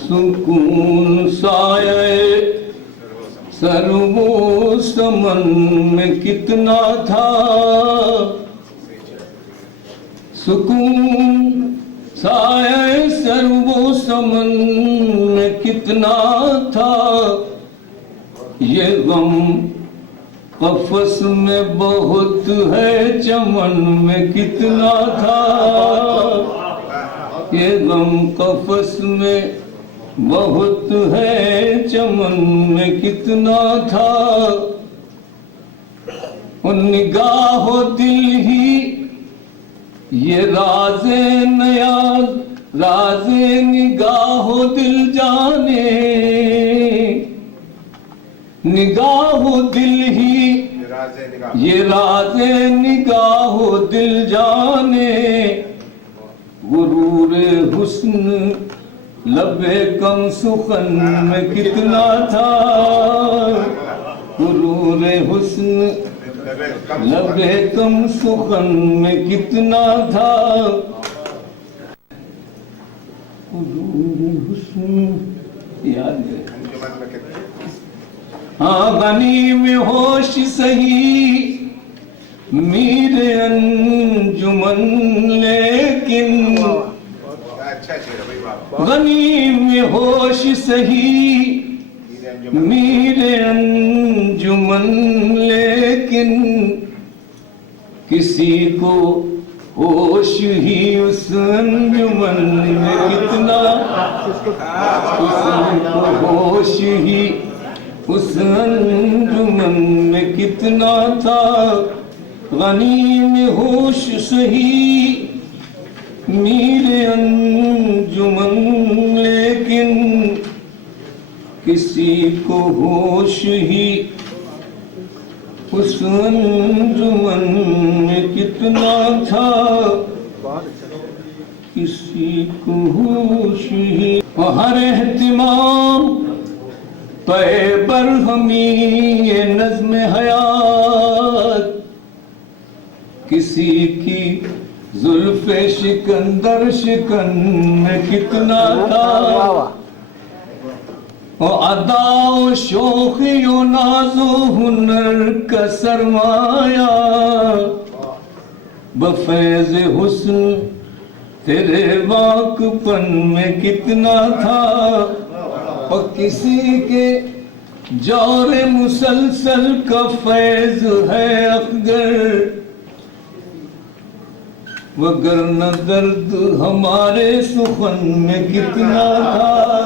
سکون سایہ سرو سمن میں کتنا تھا، سکون سایہ سرو سمن میں کتنا تھا، یہ غم قفس میں بہت ہے چمن میں کتنا تھا، یہ غم قفس میں بہت ہے چمن میں کتنا تھا، ان نگاہ و دل ہی یہ راز نیاز، راز نگاہ و دل جانے، نگاہ و دل ہی یہ راز نگاہ و دل جانے، غرور حسن لب کم سخن میں کتنا تھا، غرور حسن لب کم سخن میں کتنا تھا، غرور حسن یاد ہے ہاں غنی میں ہوش سہی میر انجمن، لیکن غنی میں ہوش سہی میر انجمن، لیکن کسی کو ہوش ہی اس انجمن میں کتنا، کسی کو ہوش ہی اس انجمن میں کتنا تھا، غنی میں ہوش سہی میر انجمن، لیکن کسی کو ہوش ہی اس انجمن میں کتنا تھا، کسی کو ہوش ہی ہر اہتمام پے برہمی یہ نظم حیات، کسی کی زلف شکندر شکن میں کتنا تھا، ادا و شوخی و ناز و ہنر کا سرمایہ، بفیض حسن تیرے واقفن میں کتنا تھا، اور کسی کے جور مسلسل کا فیض ہے اخگر، وگرنہ درد ہمارے سخن میں کتنا تھا،